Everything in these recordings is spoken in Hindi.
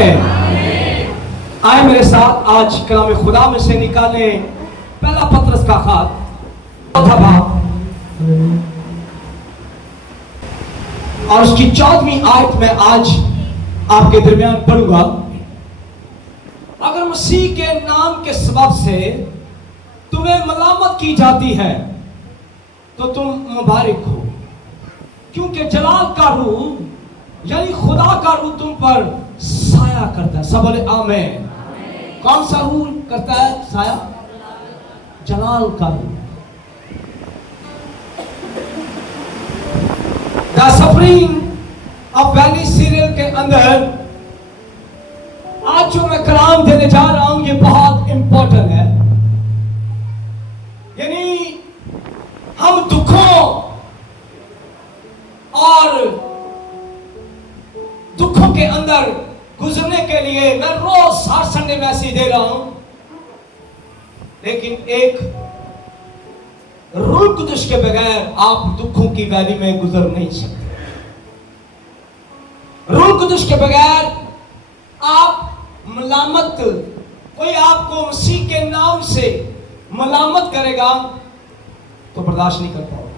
आमेन। आए मेरे साथ आज कलाम खुदा में से निकाले पहला पतरस का खत, चौथा बाब और उसकी 14वीं आयत में आज आपके दरमियान पढ़ूंगा। अगर मसीह के नाम के सबब से तुम्हें मलामत की जाती है तो तुम मुबारक हो, क्योंकि जलाल का रूह यानी खुदा का रूह तुम पर साया करता है। सब बोले आमीन। कौन सा रूह करता है साया? जलाल का रूह। The suffering of valley serial के अंदर आज जो मैं कलाम देने जा रहा हूं ये बहुत इंपॉर्टेंट है। यानी हम दुखों के अंदर गुजरने के लिए मैं रोज हर संडे मैसेज दे रहा हूं, लेकिन एक रूह कुदस के बगैर आप दुखों की वैली में गुजर नहीं सकते। रूह कुदस के बगैर आप मलामत, कोई आपको मसीह के नाम से मलामत करेगा तो बर्दाश्त नहीं कर पाओगे।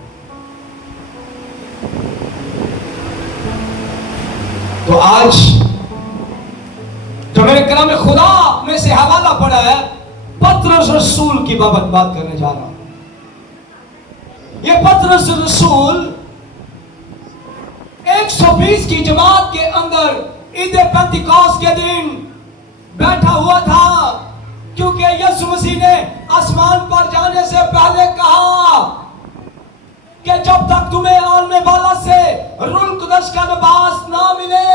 तो आज जो मेरे कलाम में खुदा में से हवाला पड़ा है, पतरस रसूल की बाबत बात करने जा रहा हूं। यह पतरस रसूल 120 की जमात के अंदर ईद पेंतिकोस्त के दिन बैठा हुआ था, क्योंकि यीशु मसीह ने आसमान पर जाने से पहले कहा कि जब तक तुम्हें आने वाला से रूह कुदस का लिबास ना मिले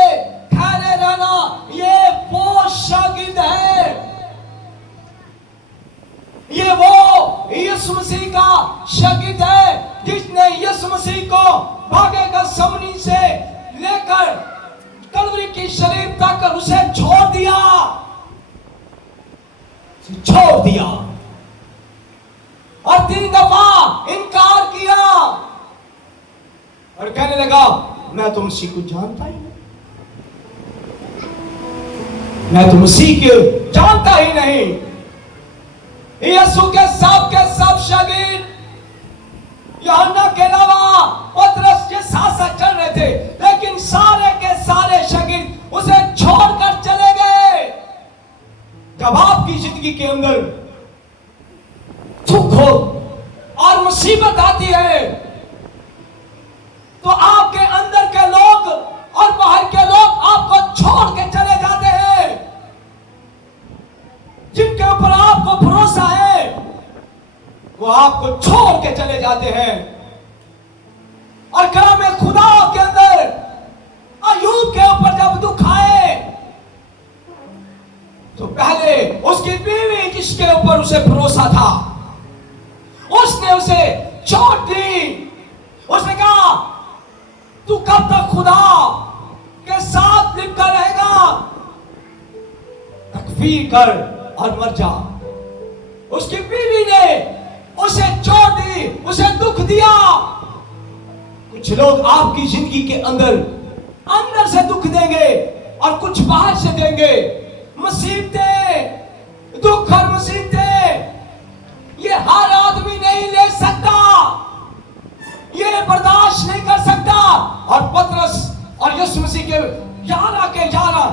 ठहरे रहना। ये वो शागिर्द है, ये वो यीशु मसीह का शागिर्द है जिसने यीशु मसीह को भागे का समनी से लेकर कलवरी की शरीर तक उसे छोड़ दिया और 3 दफा इनकार किया और कहने लगा मैं तो मसीह को जानता ही नहीं, मैं तो मसीह को जानता ही नहीं। यीशु के सब शागिर्द यूहन्ना के अलावा पतरस के साथ चल रहे थे, लेकिन सारे के सारे शागिर्द उसे छोड़कर चले गए। जब आपकी जिंदगी के अंदर दुख हो और मुसीबत आती है तो आपके अंदर के लोग और बाहर के लोग आपको छोड़ के चले जाते हैं। जिनके ऊपर आपको भरोसा है वो आपको छोड़ के चले जाते हैं। और कलाम खुदा के अंदर अय्यूब के ऊपर जब दुख आए तो पहले उसकी बीवी जिसके ऊपर उसे भरोसा था उसने उसे छोड़ दी। उसने कहा तू कब तक खुदा के साथ लिपटा रहेगा? तकफीर कर और मर जा। उसकी बीवी ने उसे छोड़ दी, उसे दुख दिया। कुछ लोग आपकी जिंदगी के अंदर से दुख देंगे और कुछ बाहर से देंगे। मुसीबतें, दुख और मुसीबतें ये हर आदमी नहीं ले सकता, ये बर्दाश्त नहीं कर सकता। और पतरस और यीशु मसीह के 11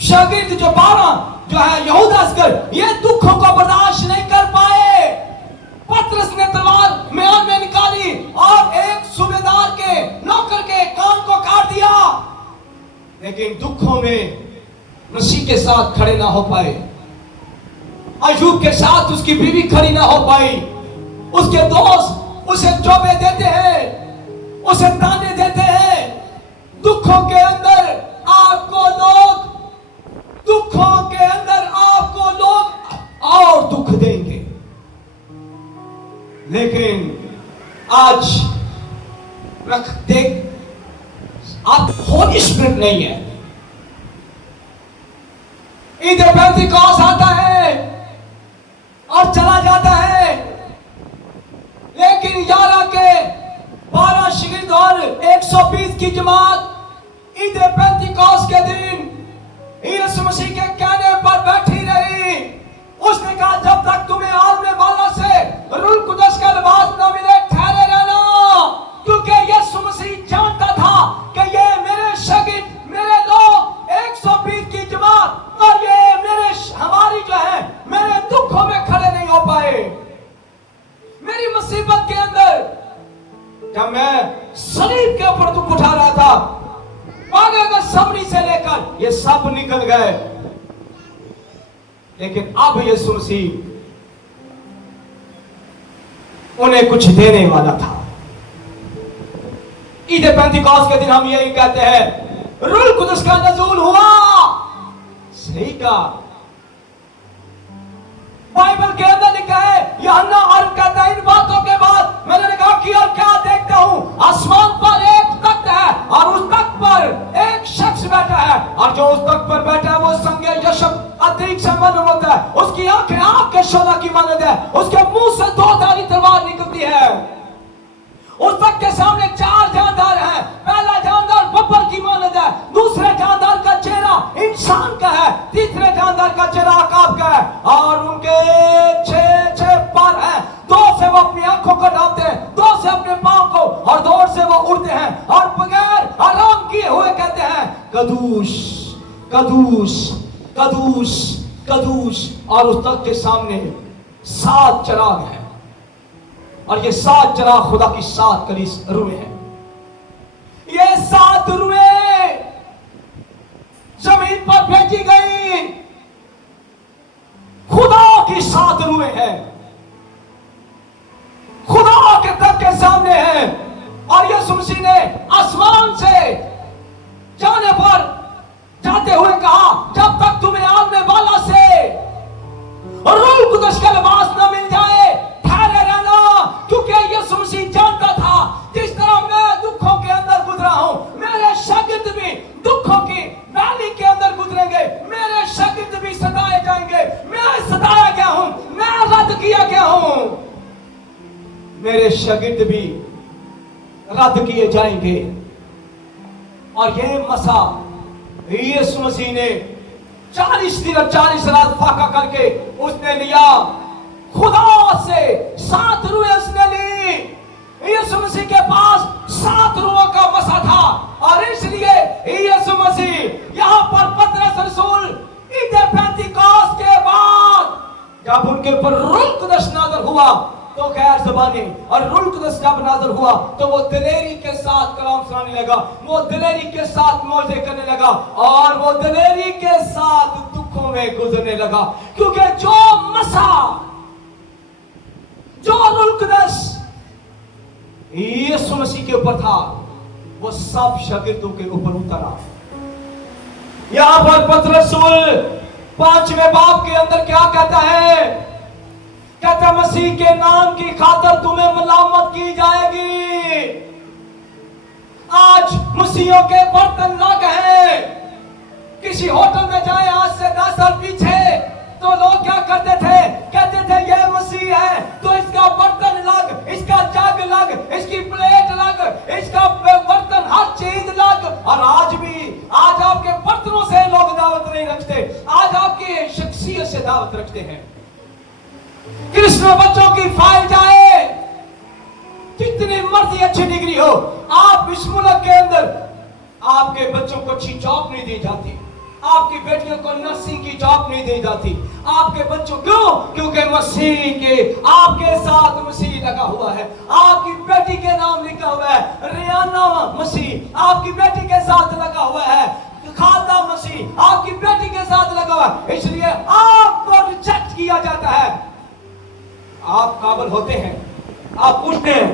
शागिर्द जो 12 जो है यहूदा अस्कर, ये दुखों को बर्दाश्त नहीं कर पाए। पतरस ने तलवार म्यान में निकाली और एक सूबेदार के नौकर के कान को काट दिया, लेकिन दुखों में मसीह के साथ खड़े ना हो पाए। अय्यूब के साथ उसकी बीवी खड़ी ना हो पाई। उसके दोस्त उसे चोबे देते हैं, उसे ताने देते हैं। दुखों के अंदर आपको लोग और दुख देंगे, लेकिन आज देख आप होली स्पिरिट नहीं है। ईद पेंतिकोस्त आता है और चला जाता है, लेकिन 11 के 12 शागिर्द और 120 की जमात ईद पेंतिकोस्त के दिन यीशु सब निकल गए। लेकिन अब यीशु मसीह उन्हें कुछ देने वाला था। ईद पेंतिकोस्त के दिन हम यही कहते हैं, रूह कुदस का नज़ूल हुआ। सही कहा, बाइबल के अंदर लिखा है, यूहन्ना और कहता है इन बातों के बाद मैंने कहा कि और क्या देखता हूं, आसमान पर एक तख्त है और उस तख्त पर एक शख्स बैठा है, और जो उस तख्त पर बैठा है वो संज्ञा यशब अतिरिक्त से मालूम होता है। उसकी आंखें आग के शोला की मानद है, उसके मुंह से दो धारी तलवार निकलती है। उस तख्त के सामने चार जानदार हैं। पहला जानदार बब्बर की मानद है, दूसरे जानदार का चेहरा इंसान का है, तीसरे जानदार का चेहरा अकाब का है, और उनके छह पर हैं। दो से वो अपनी आंखों को डालते हैं, दो से अपने पांव को, और दो से वो उड़ते हैं और बगैर आराम किए हुए कहते हैं, कदूस कदूस कदूस कदूस। और उस तख्त के सामने 7 चिराग हैं, और ये 7 चिराग खुदा की 7 कलीस रूहें हैं। ये 7 रूहें जमीन पर भेजी गई, खुदा की 7 रूहें हैं, खुदा के तख्त के सामने हैं। और यीशु मसीह ने आसमान से जाते हुए कहा, जब तक तुम्हें आने वाला से रूह कुदस का लिबास न मिल जाए ठहरे रहना, क्योंकि यीशु मसीह जानता था जिस तरह मैं दुखों के अंदर गुजरा हूं, मेरे शागिर्द भी दुखों की वैली के अंदर गुजरेंगे, मेरे शागिर्द भी सताए जाएंगे। मैं सताया गया हूं, मैं रद्द किया गया हूं, मेरे शागिर्द भी रद्द किए जाएंगे। और ये मसा यीशु मसीह ने 40 दिन और 40 रात फाका करके उसने लिया। खुदा से 7 रूहें उसने ली। यीशु मसीह के पास 7 रूहों का मसा था, और इसलिए यीशु मसीह यहां पर पतरस रसूल ईद पेंतिकोस्त के बाद जब उनके ऊपर रूह कुदस नाज़िल हुआ तो गैर ज़बानी, और रूह कुदस जब नाज़िल हुआ तो वो दिलेरी के साथ कलाम सुनाने लगा, वो दिलेरी के साथ मौजे करने लगा, और वो दिलेरी के साथ दुखों में गुजरने लगा। क्योंकि जो मसा, जो रूह कुदस यीशु मसीह के ऊपर था, वो सब शागिर्दों के ऊपर उतरा। यहां पर पतरस रसूल 5वें बाब के अंदर क्या कहता है? कहता मसीह के नाम की खातर तुम्हें मलामत की जाएगी। आज मसीहों के बर्तन लग हैं। किसी होटल में जाए आज से 10 साल पीछे तो लोग क्या करते थे? कहते थे ये मसीह है तो इसका बर्तन लग, इसका जग लग, इसकी प्लेट लग, इसका बर्तन, हर चीज लग। और आज भी, आज आपके बर्तनों से लोग दावत नहीं रखते, आज आपकी शख्सियत से दावत रखते हैं। कृष्ण बच्चों की फाइल जाए, जितनी मर्जी अच्छी डिग्री हो, आप इस मुल्क के अंदर आपके बच्चों को अच्छी जॉब नहीं दी जाती, आपकी बेटियों को नर्सिंग की जॉब नहीं दी जाती। आपके बच्चों क्यों? क्योंकि मसीह के, आपके साथ मसीह लगा हुआ है। आपकी बेटी के नाम लिखा हुआ है रियाना मसीह, आपकी बेटी के साथ लगा हुआ है खालदा मसीह, आपकी बेटी के साथ लगा हुआ है। इसलिए आपको रिजेक्ट किया जाता है। आप काबिल होते हैं, आप पूछते हैं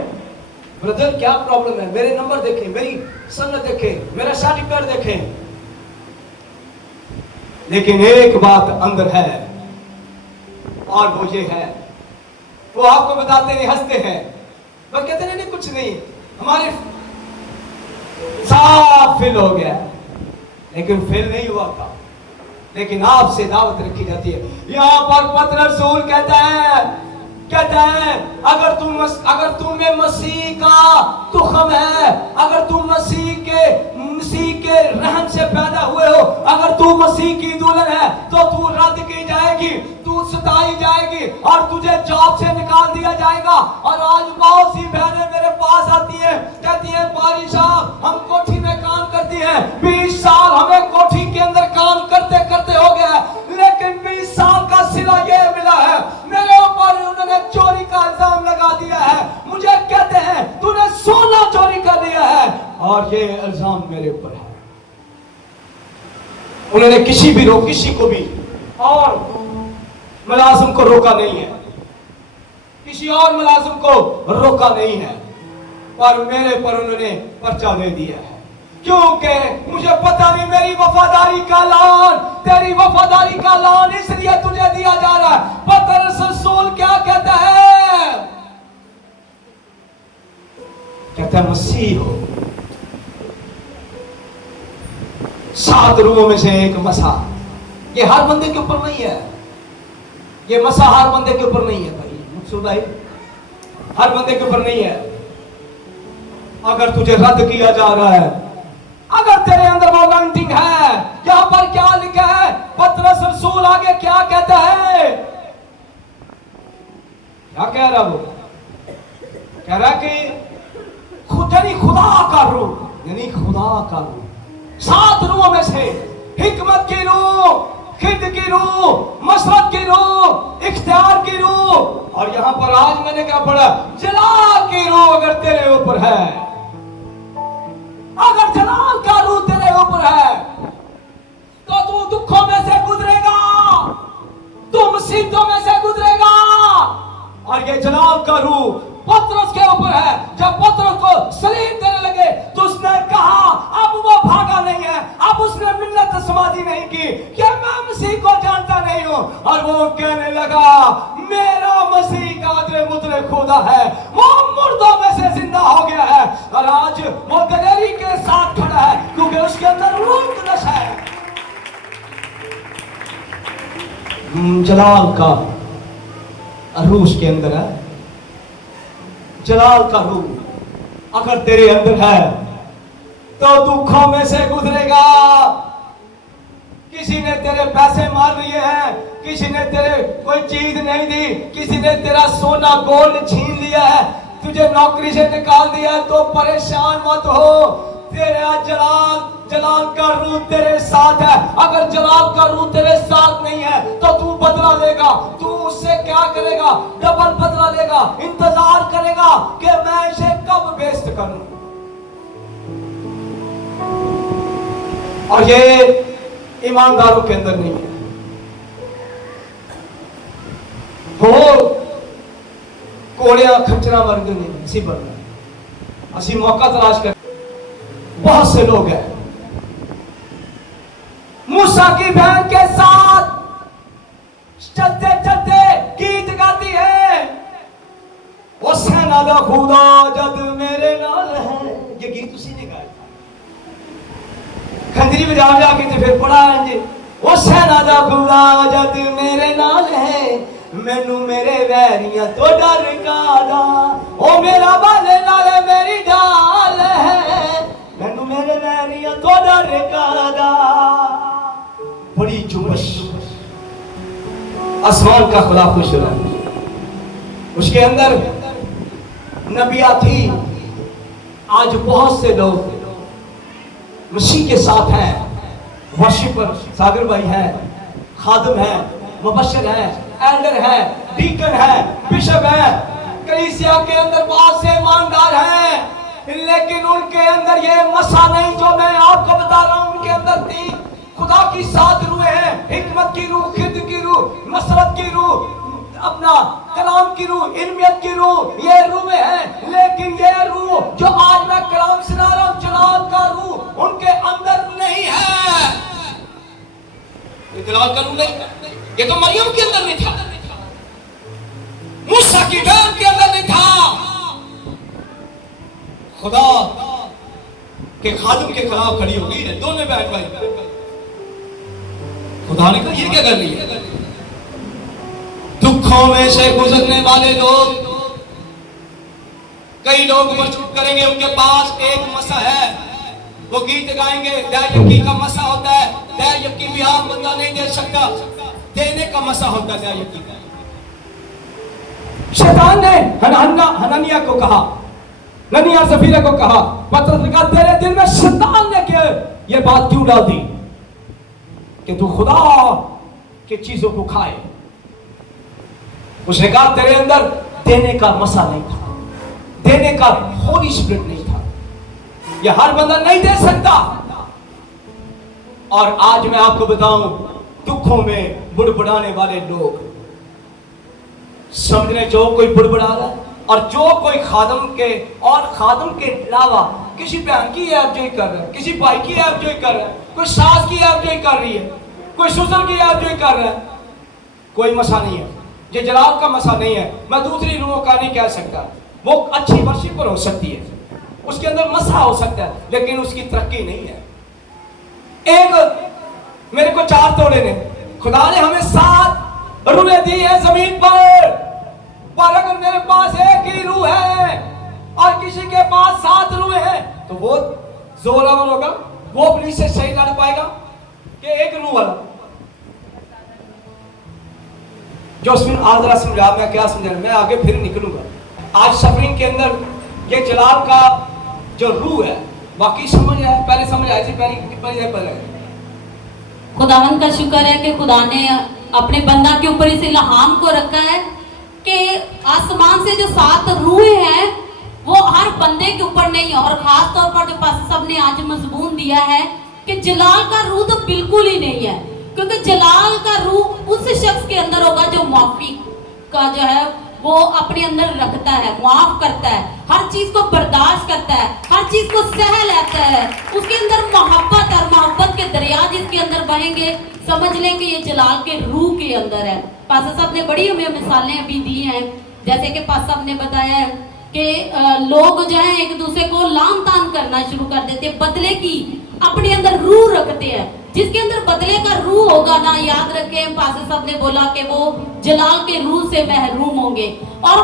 ब्रदर क्या प्रॉब्लम है, मेरे नंबर देखें, मेरी सनद देखें, मेरा सर्टिफिकेट देखें। लेकिन एक बात अंदर है, और वो ये है, वो आपको बताते नहीं, हंसते हैं, वो कहते नहीं कुछ नहीं, हमारे साफ फिल हो गया, लेकिन फिल नहीं हुआ था। लेकिन आपसे दावत रखी जाती है। यहां पर पतरस रसूल कहता है अगर तुम्हें मसीह का तुखम है, अगर तुम मसीह के रहन से पैदा हुए हो, अगर तू मसीह की दुल्हन है तो तू रद्द की जाएगी, तू सताई जाएगी और तुझे जॉब से निकाल दिया जाएगा। और आज बहुत सी बहनें मेरे पास आती हैं, कहती हैं पारी साहब हम कोठी में काम करती हैं, 20 साल हमें कोठी के अंदर काम करते करते हो गया है, लेकिन 20 साल का सिला ये मिला है, मेरे ऊपर उन्होंने चोरी का इल्जाम लगा दिया है, मुझे कहते हैं तूने सोना चोरी कर लिया है, और ये इल्जाम मेरे ऊपर है। मैंने किसी को भी और मुलाजिम को रोका नहीं है, किसी और मुलाजिम को रोका नहीं है, पर मेरे पर उन्होंने पर्चा दे दिया है, क्योंकि मुझे पता नहीं मेरी वफादारी का ऐलान, तेरी वफादारी का ऐलान इसलिए तुझे दिया जा रहा है। पतरस रसूल क्या कहता है? कहता है मसीह हो, 7 रूहों में से एक मसा। ये हर बंदे के ऊपर नहीं है, ये मसा हर बंदे के ऊपर नहीं है भाई, मुझसे भाई हर बंदे के ऊपर नहीं है। अगर तुझे रद्द किया जा रहा है, अगर तेरे अंदर वो अनॉइंटिंग है, यहां पर क्या लिखा है? पतरस रसूल आगे क्या कहता है? क्या कह रहा वो? कह रहा कि खुदा का रूह, यानी खुदा का रूह, 7 रूहों में से हिकमत की रूह, खिद की रूह, मसरत की रूह, इख्तियार की रूह, और यहां पर आज मैंने क्या पढ़ा? जलाल की रूह अगर तेरे ऊपर है, अगर जलाल का रूह तेरे ऊपर है, तो तू दुखों में से गुजरेगा, तू मुसीबतों में से गुजरेगा। और ये जलाल का रूह पतरस के ऊपर है। जब पतरस को सलीब देने लगे तो उसने कहा, अब वो भागा नहीं है, अब उसने मिन्नत समाधि नहीं की कि मैं मसीह को जानता नहीं हूं, और वो कहने लगा मेरा मसीह कादरे मुतरे खुदा है, वो मुर्दों में से जिंदा हो गया है, और आज वो दलेरी के साथ खड़ा है क्योंकि उसके अंदर रूह कुदस है। जलाल का रूह उसके अंदर है, जलाल का रूह अगर तेरे अंदर है तो दुखों में से गुजरेगा। किसी ने तेरे पैसे मार लिए हैं, किसी ने तेरे कोई चीज नहीं दी, किसी ने तेरा सोना गोल्ड छीन लिया है, तुझे नौकरी से निकाल दिया है, तो परेशान मत हो। तेरा जलाल का रूह तेरे साथ है। अगर जलाल का रूह तेरे साथ नहीं है तो तू बदला लेगा, तू उससे क्या करेगा? डबल बदला लेगा, इंतजार करेगा कि मैं इसे कब बेइज्जत करूं। और ये ईमानदारों के अंदर नहीं है। हो कोड़ियां खच्चरा वर्ग नहीं, इसी पर असी मौका तलाश कर। बहुत से लोग हैं मूसा की बहन के साथ चलते चलते गीत गाती है, वो सेना दा खुदा जद मेरे नाल है। ये गीत उसी ने गाया था, खंजरी बजा जाके तो फिर पढ़ा है जी, वो सेना दा खुदा जद मेरे नाल है, मैनू मेरे वैरियां तो डर कादा, ओ मेरा बाले नाल मेरी ढाल है, मैनू मेरे वैरियां तो डर कादा। बड़ी जुम्मश, आसमान का खुदा खुश हो रहा है, उसके अंदर नबिया थी। आज बहुत से लोग मसीह के साथ हैं, वर्शिपर सागर भाई हैं, खादिम हैं, मुबश्शिर हैं, एल्डर हैं, डीकन हैं, बिशप हैं, कलीसिया के अंदर बहुत से ईमानदार हैं, लेकिन उनके अंदर ये मसा नहीं जो मैं आपको बता रहा हूं। उनके अंदर थी खुदा की 7 रूहें हैं, हिकमत की रूह, खिद की रूह, मसरत की रूह, अपना कलाम की रूह, इल्मियत की रूह, ये रूहें हैं। लेकिन ये रूह जो आज मैं कलाम सुना रहा हूं, जलाल का रूह उनके अंदर नहीं है। ये जलाल का रूह नहीं, ये तो मरियम के अंदर नहीं था, मूसा की बहन के अंदर नहीं था। खुदा के खादिम के खिलाफ खड़ी होगी दोनों बहन भाई। खुदा ने कहा ये क्या कर रही है? दुखों में से गुजरने वाले लोग, कई लोग वर्शिप करेंगे, उनके पास एक मसा है, वो गीत गाएंगे, दयायकी का मसा होता है। दयायकी भी आम बंदा नहीं दे सकता, देने का मसा होता है दयायकी का। शैतान ने हननिया को कहा, ननिया सफीरा को कहा, पतरस ने कहा तेरे दिल में शैतान ने क्या ये बात क्यों डाल दी कि तू खुदा की चीजों को खाए? उसने कहा तेरे अंदर देने का मसा नहीं था, देने का होली स्पिरिट नहीं था। यह हर बंदा नहीं दे सकता। और आज मैं आपको बताऊं, दुखों में बुड़बुड़ाने वाले लोग, समझने जो कोई बुड़बुड़ा रहा है और जो कोई खादम के अलावा किसी बहन की ऐबजोई कर रहा है, किसी भाई की ऐबजोई कर रहा है, कोई सास की ऐबजोई कर रही है, कोई ससुर की ऐबजोई कर रहा है, कोई मसा नहीं है। ये जलाल का मसा नहीं है। मैं दूसरी रूहों का नहीं कह सकता। वो अच्छी वर्षी पर हो सकती है, उसके अंदर मसा हो सकता है, लेकिन उसकी तरक्की नहीं है। एक मेरे को 4 तोड़े ने, खुदा ने हमें 7 रूहें दी है जमीन पर अगर मेरे पास एक ही रूह है और किसी के पास 7 रूहें हैं तो वो जोरावर होगा, वो पुलिस से सही लड़ पाएगा कि एक रूह वाला। जो आदरा समझा, मैं क्या समझा, मैं आगे फिर निकलूंगा। आज सफरिंग के अंदर ये जलाल का जो रूह है, बाकी समझ आया, पहले समझ आया थी, पहले खुदावन का शुक्र है कि खुदा ने अपने बंदा के ऊपर इस इल्हाम को रखा है कि आसमान से जो 7 रूहें हैं वो हर बंदे के ऊपर नहीं है। और खास तौर पर जो पास्टर साहब ने आज मजमून दिया है कि जलाल का रूह तो बिल्कुल ही नहीं है, क्योंकि जलाल का रूह उस शख्स के अंदर होगा जो माफी का जो है वो अपने अंदर रखता है, माफ करता है, हर चीज को बर्दाश्त करता है, हर चीज को सह लेता है। उसके अंदर मोहब्बत और मोहब्बत के दरिया जिसके अंदर बहेंगे, समझ लें कि ये जलाल के रूह के अंदर है। पास्टर साहब ने बड़ी हमें मिसालें अभी दी हैं, जैसे कि पास्टर साहब ने बताया है कि लोग जो है एक दूसरे को लान तान करना शुरू कर देते हैं, बदले की अपने अंदर रूह रखते हैं। जिसके अंदर बदले का रूह होगा ना, याद रखें पास्टर साहब ने बोला कि वो जलाल के रूह से महरूम होंगे। और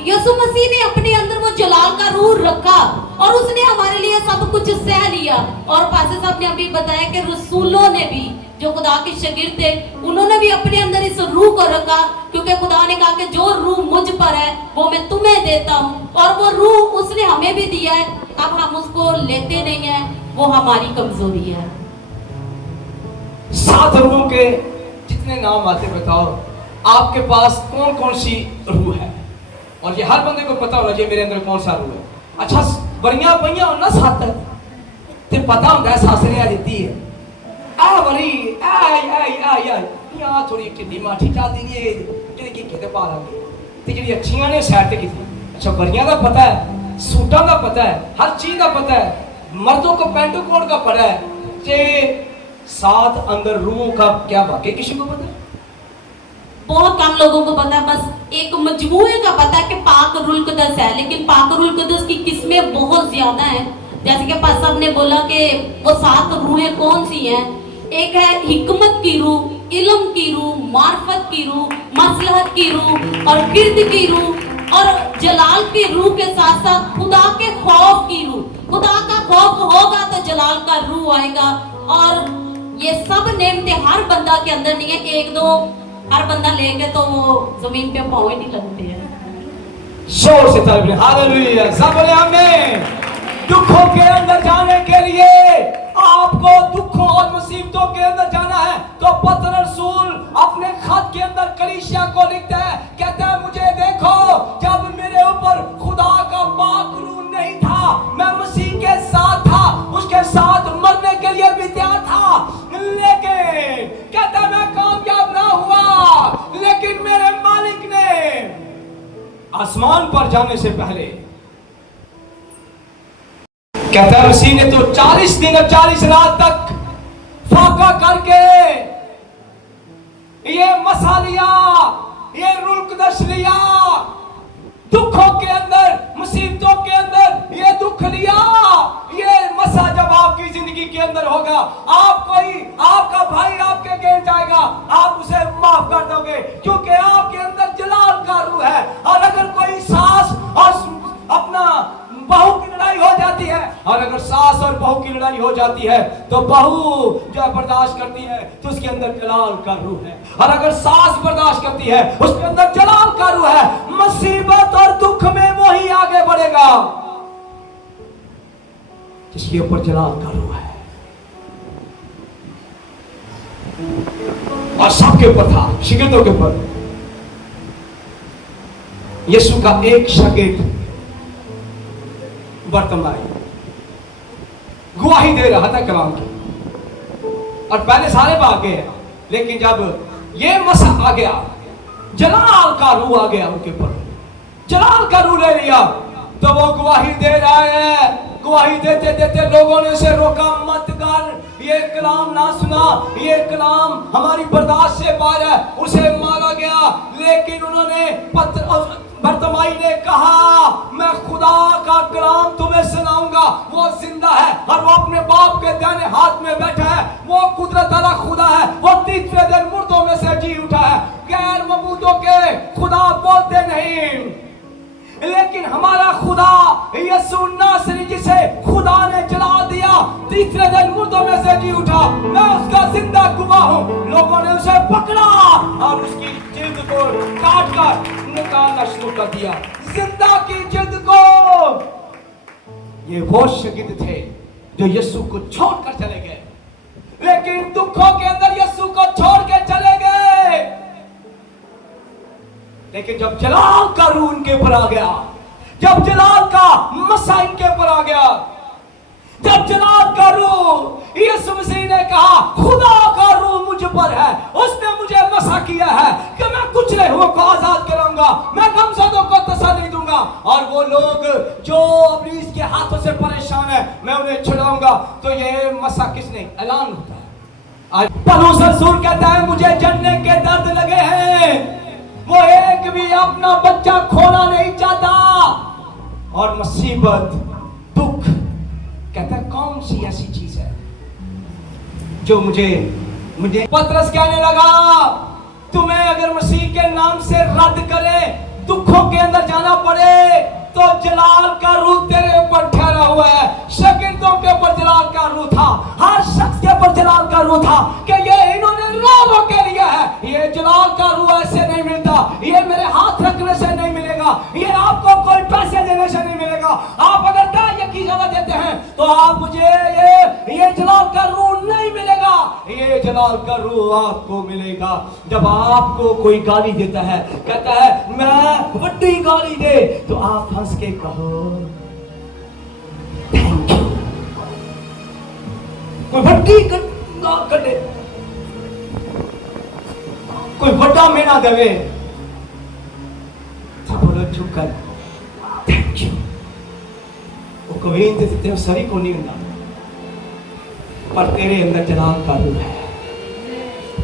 यीशु मसीह ने अपने अंदर वो जलाल का रूह रखा और उसने हमारे लिए सब कुछ सह लिया। और पास्टर साहब ने अभी बताया कि रसूलों ने भी, जो खुदा के शागिर्द थे, उन्होंने भी अपने अंदर इस रूह को रखा, क्योंकि खुदा ने कहा कि जो रूह मुझ पर है वो मैं तुम्हें देता हूँ। और वो रूह उसने हमें भी दिया है, अब हम उसको लेते नहीं है, वो हमारी कमजोरी है। 7 रूहों के जितने नाम आते बताओ, आपके पास कौन कौन सी रूह है? और ये हर बंदे को पता होना चाहिए मेरे अंदर कौन सा रूह है। अच्छा बरियां पईयां होना 7 ते पता होता है, सासरे आ देती है आ बरी आई यहाँ थोड़ी ढिली माठी चल दी है जेडी की कहते पा लांगे ते जेडी अच्छियां ने साइड ते की। अच्छा बरियां का पता है, सूटां का पता है, हर चीज का पता है, मर्दों को पैंटू कोट का पता है, जे 7 अंदर रूहों का क्या वाकई किसी को पता है? बहुत कम लोगों को पता है। बस एक मजमूए का पता है कि पाक रुल कुदस है, लेकिन पाक रुल कुदस की किस्में बहुत ज्यादा हैं। जैसे कि पास्टर साहब ने बोला कि वो 7 रूहें कौन सी हैं। एक है हिकमत की रूह, इल्म की रूह, मार्फत की रूह, मसलहत की रूह और गिर्द की रूह और जलाल की रूह के साथ साथ खुदा के खौफ की रूह। खुदा का खौफ होगा तो जलाल का रूह आएगा। और ये सब नेमतें हर बंदा के अंदर नहीं है, 1-2 हर बंदा लेंगे तो वो जमीन पे पाँव ही नहीं लगते हैं। जोर से ताली बजाएं, हालेलुया, सब बोले आमीन। दुखों के अंदर जाने के लिए आपको दुखों और मुसीबतों के अंदर जाना है तो पतरस रसूल अपने खत के अंदर कलीसिया को लिखता है, कहता है मुझे देखो, जब मेरे ऊपर खुदा का पाक रूह नहीं था, मैं मसीह के साथ था, उसके साथ मरने के लिए भी तैयार था, लेकिन कहता मैं कामयाब ना हुआ। लेकिन मेरे मालिक ने आसमान पर जाने से पहले, कहता है मसीह ने तो 40 दिन और 40 रात तक फाका करके ये मसा लिया, ये रूह कुदस लिया, दुखों के अंदर, मुसीबतों के अंदर ये दुख लिया। ये मसा जब आपकी जिंदगी के अंदर होगा, आपका भाई आपके गिर जाएगा, आप उसे माफ कर दोगे, क्योंकि आपके अंदर जलाल का रूह है। और अगर कोई सास और अपना बहू की लड़ाई हो जाती है, और अगर सास और बहू की लड़ाई हो जाती है तो बहू जो बर्दाश्त करती है तो उसके अंदर जलाल का रूह है, और अगर सास बर्दाश्त करती है उसके अंदर जलाल का रूह है। मुसीबत और दुख में वो ही आगे बढ़ेगा जिसके ऊपर जलाल का रूह है। और सबके ऊपर था, शागिर्दों के ऊपर। यीशु का एक शागिर्द बर्तमाई गवाही दे रहा था कलाम की, और पहले सारे भाग गए, लेकिन जब ये मसा आ गया, जलाल का रूह आ गया उनके ऊपर, जलाल का रूह ले लिया, तो वो गवाही दे रहा है। गवाही देते देते लोगों ने उसे रोका, मत कर, ये कलाम ना सुना, ये कलाम हमारी बर्दाश्त से बाहर है। उसे मारा गया, लेकिन उन्होंने बर्तमाई ने कहा, मैं खुदा का कलाम तुम्हें सुनाऊंगा। वो जिंदा है और वो अपने बाप के दाहिने हाथ में बैठा है। वो कुदरत वाला खुदा है, वो तीसरे दिन मुर्दों में से जी उठा है। गैर मबूदों के खुदा बोलते नहीं, लेकिन हमारा खुदा यीशु नासरी, जिसे खुदा ने जला दिया, तीसरे दिन मुर्दों में से जी उठा, मैं उसका जिंदा गवाह हूं। लोगों ने उसे पकड़ा और उसकी जिल्द को काट कर निकालना शुरू कर दिया, जिंदा की जिल्द को। ये वो शागिर्द थे जो यीशु को छोड़कर चले गए, लेकिन दुखों के अंदर यीशु को छोड़ के चले गए। लेकिन जब जलाल का रूह उनके ऊपर आ गया, जब जलाल का मसा इनके ऊपर आ गया, जब जलाल का रूह, यीशु मसीह ने कहा, खुदा का रूह मुझ पर है, उसने मुझे मसा किया है कि मैं कुचले हुए को आजाद कराऊंगा, मैं गमज़दों को तसल्ली दूंगा, और वो लोग जो इब्लीस के हाथों से परेशान है, मैं उन्हें छुड़ाऊंगा। तो ये मसा किसने ऐलान होता है? आज पौलुस रसूल कहता है, मुझे जन्नत के दर्द लगे हैं। वो एक भी अपना बच्चा खोना नहीं चाहता, और मुसीबत, दुख, कहता है कौन सी ऐसी चीज है जो मुझे पतरस कहने लगा, तुम्हें अगर मसीह के नाम से रद्द करे, दुखों के अंदर जाना पड़े, तो जलाल का रूह तेरे ऊपर ठहरा हुआ है। शागिर्दों के ऊपर जलाल का रूह था, हर शख्स के ऊपर जलाल का रूह था कि ये इन्होंने रो के लिया है। ये जलाल का रूह ऐसे नहीं मिलता, ये मेरे हाथ रखने से नहीं मिलेगा, ये आपको कोई पैसे देने से नहीं मिलेगा। आप अगर दाइया की इजाजत देते हैं तो आप मुझे ये जलाल का रूह नहीं मिलेगा। ये जलाल का रूह आपको मिलेगा जब आपको कोई गाली देता है, कहता है मैं बड़ी गाली दे, तो आप हंस के कहो थैंक यू। कोई बड़ी गाल कटे, कोई बड़ा मेना देवे, तो बोलो चुप कर थैंक यू। वो कभी तेरे सरी को नहीं होता, पर तेरे अंदर जलाल का रूह है।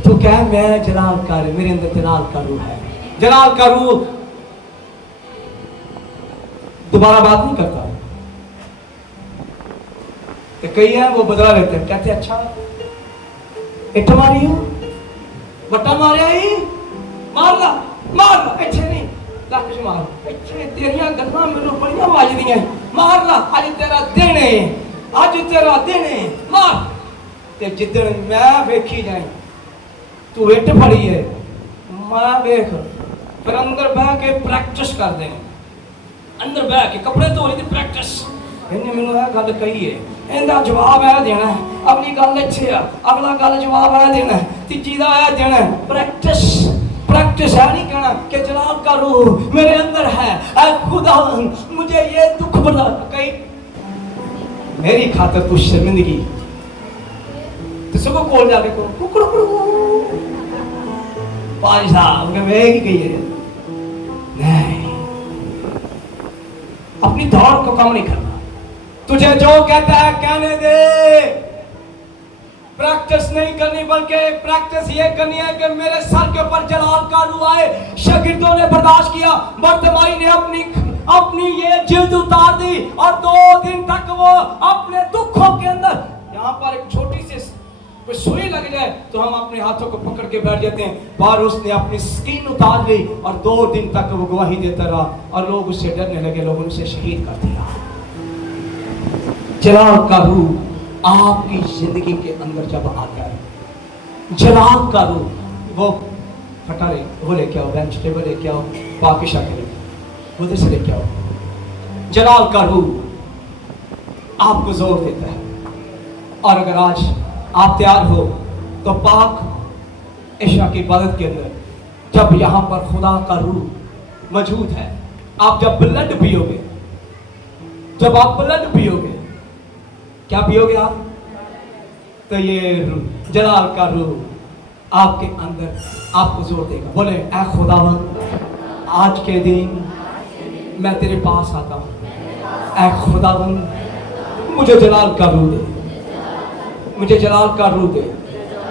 तो क्या मैं जलाल का, मेरे अंदर जलाल का रूह है। जलाल का रूह दोबारा बात नहीं करता। तो कई है वो बदला लेते हैं, कहते अच्छा इट मारी हो, बट्टा मारिया ही, मार ला, अच्छे नहीं लक्ष मार, अच्छे तेरिया गल्लां मैनू बड़ियां वाजदियां, मार ला, अज तेरा दिन है, अज तेरा दिन है, मार। ते जिद्दन मैं वेखी जाए तू इट फड़ी है, मैं वेख, फिर अंदर बह के प्रैक्टिस कर दे, अंदर बह के कपड़े धो ली प्रैक्टिस। इन्हें मैनू यह गल कही है, इनका जवाब है देना, अगली गल इत्थे आ, अगला गल जवाब है देना, तीजी दा है देना। प्रैक्टिस, प्रैक्टिस है नहीं कहना कि जलाल का रूह मेरे अंदर है, खुदा मुझे ये दुख बर्दाश्त कही मेरी खातर तू शर्मिंदगी, तो सबको कोल जाके को कुकड़ू पाजी साहब के वे ही कही है, नहीं अपनी दौड़ को कम नहीं करना, तुझे जो कहता है कहने दे। प्रैक्टिस नहीं करनी, बल्कि प्रैक्टिस ये करनी है कि मेरे सर के ऊपर जलाल का रूह आए। शागिर्दों ने बर्दाश्त किया, बर्तमाई ने अपनी ये जिल्द उतार दी, और 2 दिन तक वो अपने दुखों के अंदर, यहाँ पर एक छोटी सी कोई सुई लग जाए तो हम अपने हाथों को पकड़ के बैठ जाते हैं, पर उसने अपनी स्किन उतार ली और 2 दिन तक वो गवाही देता रहा, और लोग उससे डरने लगे, लोगों ने उसे शहीद कर दिया। जलाल का रूह आपकी जिंदगी के अंदर जब आता है, जलाल का रूह, वो खटारे वो लेके आओ, बेंच टेबल लेके आओ, पाकिशा के लेके उधर से लेके आओ। जलाल का रूह आपको जोर देता है, और अगर आज आप तैयार हो तो पाक इशा की इबादत के अंदर जब यहां पर खुदा का रूह मौजूद है, आप जब ब्लड पियोगे, जब आप ब्लड पियोगे, क्या पियोगे आप? तो ये रूह, जलाल का रूह आपके अंदर आपको जोर देगा। बोले ऐ खुदावन आज के दिन मैं तेरे पास आता हूँ, ऐ खुदावन मुझे जलाल का रूह दे, मुझे जलाल का रूह दे,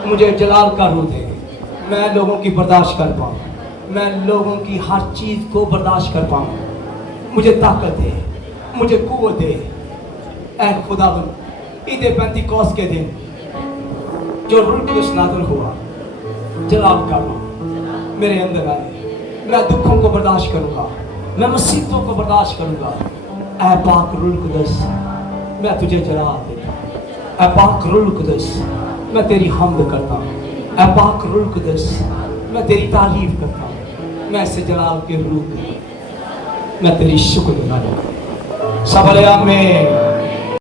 मुझे जलाल का रूह दे। मैं लोगों की बर्दाश्त कर पाऊँ, मैं लोगों की हर चीज़ को बर्दाश्त कर पाऊँ। मुझे ताकत दे, मुझे कुव्वत दे ऐ खुदावन। ईद पेंतिकोस के दिन जो रूह कुदस नाज़िल हुआ, जलाल का रूह मेरे अंदर आए। मैं दुखों को बर्दाश्त करूँगा, मैं मुसीबतों को बर्दाश्त करूँगा। ऐ पाक रूह कुदस मैं तुझे जलाल देता हूँ। ऐ पाक रूह कुदस मैं तेरी हम्द करता हूँ। ऐ पाक रूह कुदस मैं तेरी तारीफ करता हूँ। मैं ऐसे जलाल के रूह मैं तेरी शुक्र गुज़ार हूँ। सब आमीन।